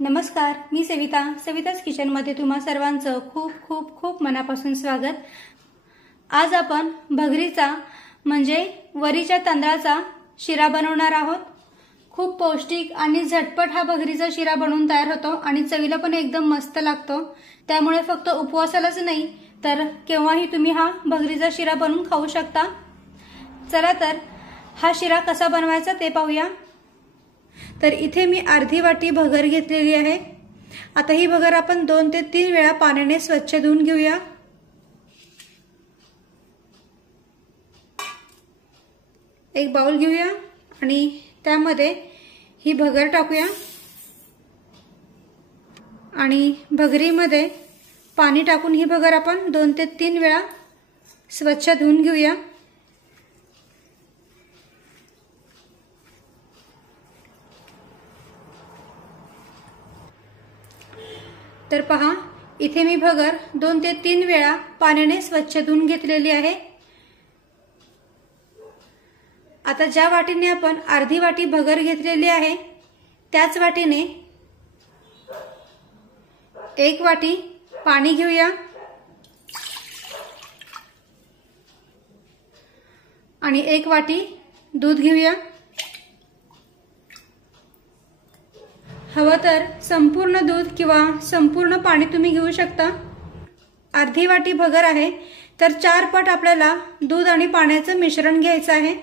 नमस्कार, मी सविताच किचनमध्ये तुम्हा सर्वांचं खूप खूप खूप मनापासून स्वागत। आज आपण भगरीचा म्हणजे वरीच्या तांदळाचा शिरा बनवणार आहोत। खूप पौष्टिक आणि झटपट हा भगरीचा शिरा बनवून तयार होतो आणि चवीला पण एकदम मस्त लागतो। त्यामुळे फक्त उपवासालाच नाही तर केव्हाही तुम्ही हा भगरीचा शिरा बनवून खाऊ शकता। चला तर हा शिरा कसा बनवायचा ते पाहूया। तर इथे मी अर्धी वाटी भगर घेतलेली आहे। आता ही भगर आपण 2 ते 3 वेळा पाण्याने स्वच्छ धुवून घेऊया। एक बाउल घेऊया आणि त्यामध्ये ही भगर टाकूया आणि भगरीमध्ये पाणी टाकून ही भगर आपण 2 ते 3 वेळा स्वच्छ धुवून घेऊया। तर पहा, इथे मी भगर 2 ते 3 वेळा पाण्याने स्वच्छ धुवून घेतलेली आहे। आता ज्या वाटीने आपण अर्धी वाटी भगर घेतलेली आहे त्याच वाटीने 1 वाटी पाणी घेऊया आणि 1 वाटी दूध घेऊया। हवं तर संपूर्ण दूध किंवा संपूर्ण पाणी तुम्ही घेऊ शकता। अर्धी वाटी भगर आहे तर 4 पट आपल्याला दूध आणि पाण्याचं मिश्रण घ्यायचं आहे।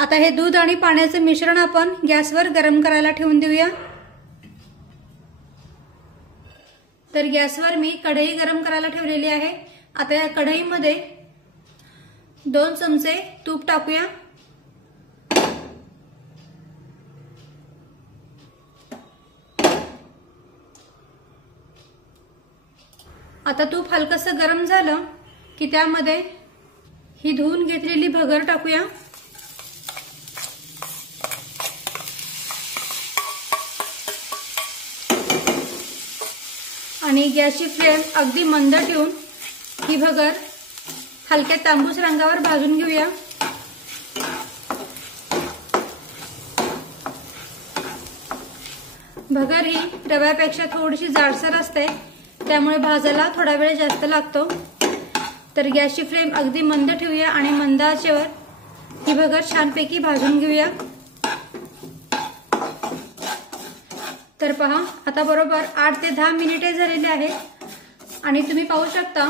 आता हे दूध आणि पाण्याचं मिश्रण आपण गॅसवर गरम करायला ठेवून देऊया। तर गॅसवर मी कढई गरम करायला ठेवलेली आहे। आता या कढईमध्ये 2 चमचे तूप टाकूया। आता तूप हलकसं गरम झालं की त्यामध्ये ही धुवून घेतलेली भगर टाकूया आणि गॅसची फ्लेम अगदी मंद ठेवून ही भगर हलक्या तांबूस रंगावर भाजून घेऊया। भगर ही रव्यापेक्षा थोडीशी जाडसर असते, त्यामुळे भाजायला थोडा वेळ जास्त लागतो। तर गॅसची फ्लेम अगदी मंद ठेवूया आणि मंद आचेवर ही भगर छानपैकी भाजून घेऊया। तर पहा, आता बरोबर 8 ते 10 मिनिटे झालेली आहेत आणि तुम्ही पाहू शकता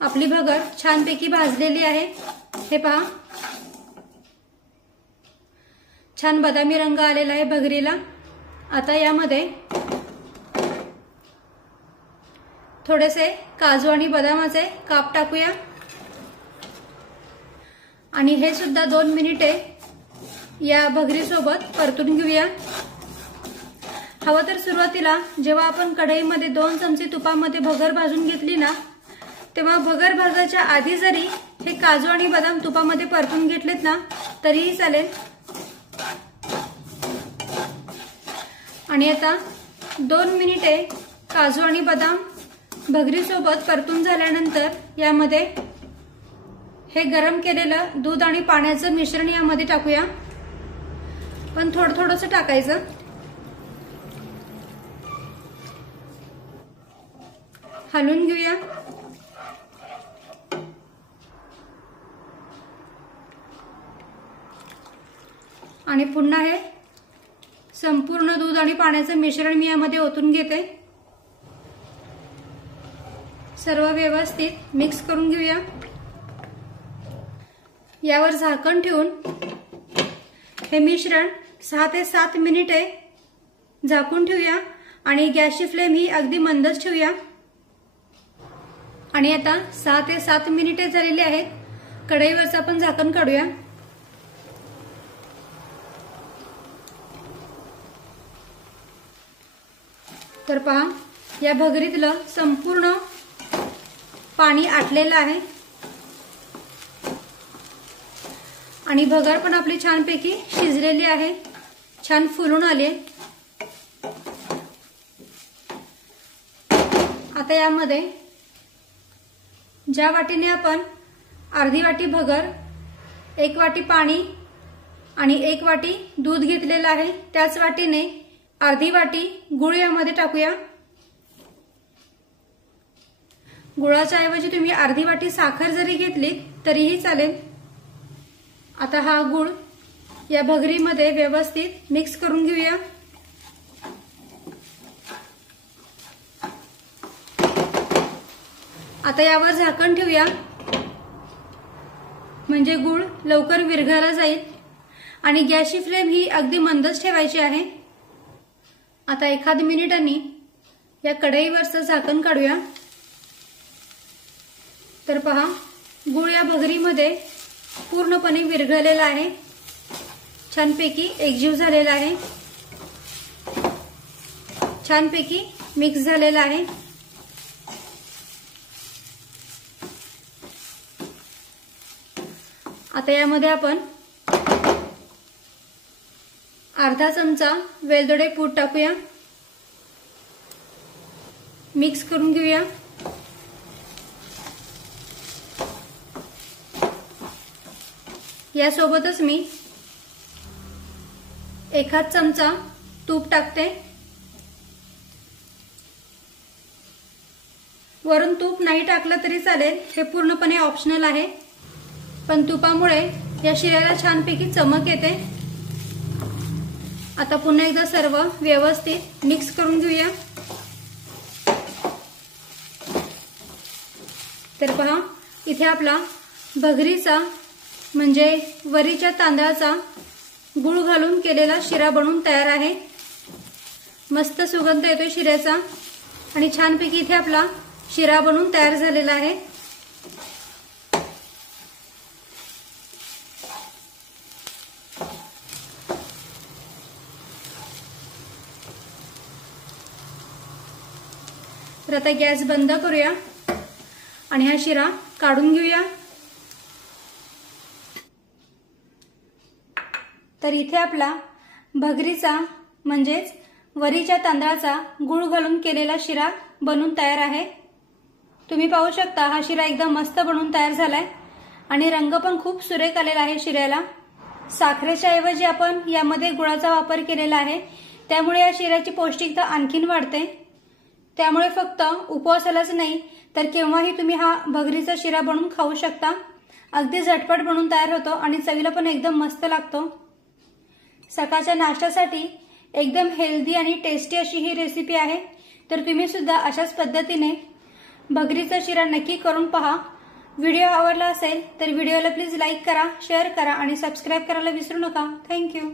आपली भगर छानपैकी भाजलेली आहे। हे पहा, छान बदामी रंग आलेला आहे भगरीला। आता यामध्ये थोडेसे काजू आणि बदामाचे काप टाकूया आणि हे सुद्धा 2 मिनिटे या भगरी सोबत परतून घेऊया। हवं तर सुरुवातीला जेव्हा आपण कढईमध्ये 2 चमचे तुपामध्ये भगर भाजून घेतली ना, तेव्हा भगर भाजायच्या आधी जरी हे काजू आणि बदाम तुपामध्ये परतून घेतलेत ना तरीही चालेल। आणि आता 2 मिनिटे काजू आणि बदाम भगरी सोबत परतून झाल्यानंतर यामध्ये हे गरम केलेलं दूध आणि पाण्याचं मिश्रण यामध्ये टाकूया, पण थोडंसं टाकायचं। हलवून घेऊया आणि पुन्हा हे संपूर्ण दूध आणि पाण्याचं मिश्रण मी यामध्ये ओतून घेते। सर्व व्यवस्थित मिक्स करून घेऊया। यावर झाकण ठेवून हे मिश्रण 6 ते 7 मिनिटे झाकून ठेवूया आणि गॅसची फ्लेम ही अगदी मंदच ठेवूया। आणि आता 6 ते 7 मिनिटे झालेली आहेत। कढईवरचं आपण झाकण काढूया। तर पहा, या भगरीतलं संपूर्ण पाणी आटलेलं आहे आणि भगर पण आपली छानपैकी शिजलेली आहे, छान फुलून आली। आता यामध्ये ज्या वाटीने आपण अर्धी वाटी भगर, 1 वाटी पाणी आणि 1 वाटी दूध घेतलेलं आहे त्याच वाटीने अर्धी वाटी गुळ यामध्ये टाकूया। गुळाच्या ऐवजी तुम्ही अर्धी वाटी साखर जरी घेतली तरीही चालेल। आता हा गुळ या भगरीमध्ये व्यवस्थित मिक्स करून घेऊया। आता यावर झाकण ठेवूया, म्हणजे गुळ लवकर विरघळला जाईल आणि गॅसची फ्लेम ही अगदी मंदच ठेवायची आहे। आता 1 मिनिटांनी या कढईवरचं झाकण काढूया। तर पहा, गुळ या भगरीमध्ये पूर्णपणे विरघळलेला आहे, छानपैकी एकजीव झालेला आहे, छानपैकी मिक्स झालेला आहे। आता यामध्ये आपण अर्धा चमचा वेलदोडे पूड टाकूया, मिक्स करून घेऊया। यासोबतच मी 1 चमचा तूप टाकते। वरून तूप नाही टाकलं तरी चालेल, हे पूर्णपणे ऑप्शनल आहे, पण तुपामुळे या शिऱ्याला छानपैकी चमक येते। आता पुन्हा एकदा सर्व व्यवस्थित मिक्स करून घेऊया। तर पहा, इथे आपला भगरीचा म्हणजे वरीच्या तांदळाचा गुळ घालून केलेला शिरा बनून तयार आहे। मस्त सुगंध येतोय शिऱ्याचा आणि छानपैकी इथे आपला शिरा बनून तयार झालेला आहे। तर आता गॅस बंद करूया आणि हा शिरा काढून घेऊया। तर इथे आपला भगरीचा म्हणजेच वरीच्या तांदळाचा गुळ घालून केलेला शिरा बनून तयार आहे। तुम्ही पाहू शकता, हा शिरा एकदम मस्त बनून तयार झालाय आणि रंग पण खूप सुरेख आलेला आहे शिऱ्याला। साखरेच्या ऐवजी आपण यामध्ये गुळाचा वापर केलेला आहे, त्यामुळे या शिऱ्याची पौष्टिकता आणखीन वाढते। त्यामुळे फक्त उपवासालाच नाही तर केव्हाही तुम्ही हा भगरीचा शिरा बनवून खाऊ शकता। अगदी झटपट बनून तयार होतो आणि चवीला पण एकदम मस्त लागतो। सकाळच्या नाश्त्यासाठी एकदम हेल्दी आणि टेस्टी अशी ही रेसिपी आहे। तर तुम्ही सुद्धा अशाच पद्धतीने भगरीचा शिरा नक्की करून पहा। व्हिडिओ आवडला असेल तर व्हिडिओला प्लीज लाईक करा, शेअर करा आणि सबस्क्राईब करायला विसरू नका। थँक्यू।